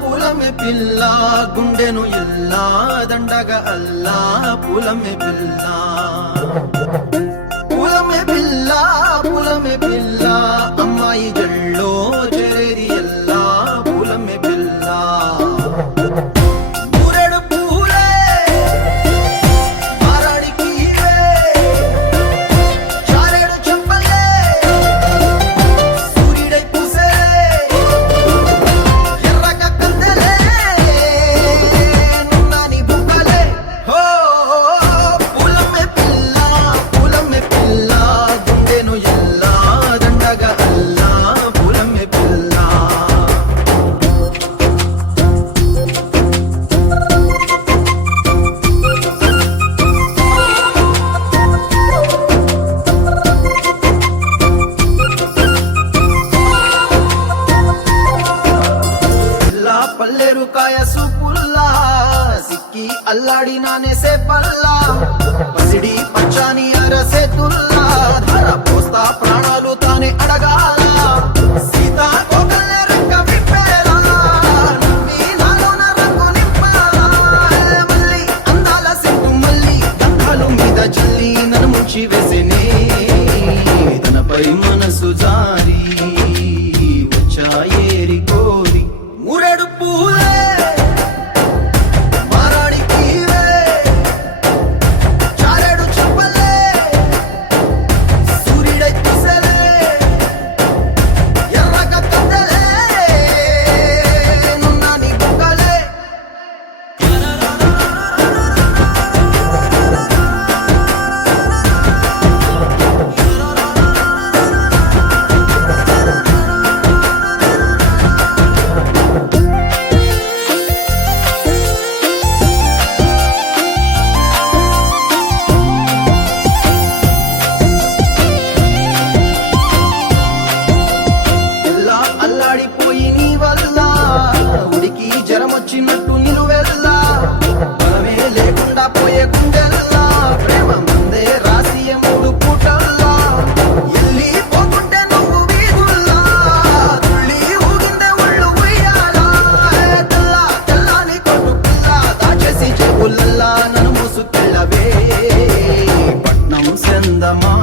పూలమే పిల్ల గుండెను ఇల్లా దండగా అల్లా పూలమే పిల్ల పూలమే పిల్ల అమ్మాయి జల్లో చేరేది ఎల్లా పూలమే పిల్ల ఊరెడు పూలే మారాడికి చారెడు చెప్పలే సూర్యుడై పూసే ఎర్రగ కందలే నున్నాని బుక్కలే హో పూలమే పిల్ల గుండెను ఎల్లా దండగా అల్లా పూలమే పిల్ల పల్లెరు కాయ సూపుల్లా సిక్కి అల్లాడి నానేసే పల్లా పసిడి పచ్చాని అరసే తుల్లా ధర పోస్తా ప్రాణాలు తానే అడగాల సీతా కోకల్లే రెక్క విప్పేలా నవ్వి నాలోన రంగు నింపాలా మళ్ళీ అందాల సెట్టు మళ్ళీ దండాలు మీద చల్లి నన్ను ముంచి వేసేనే తనపై మనసు జారి వచ్చాయేరి కోరి మురెడు పూలే మారాడికి చారెడు చెప్పలే సూర్యుడై పూసలే ఎర్రగ కందలే నున్నాని బుక్కలే అల్లాడిపోయి నీ వల్ల ఉడికి జరమొచ్చినట్టు నిలువెల్లా బలమే లేకుండా పోయే గుండెల్లా ప్రేమ మందే రాసియ మూడు పూటల్లా ఎల్లి పోకుంటే నువ్వు వీధుల్లా తుళ్ళి ఊగిందే ఒళ్ళు ఉయ్యాలా తెల్లాని కొట్టు పిల్ల దాచేసి చెవులల్లా నన్ను మూసుకెళ్ళవే పట్నం సెందమా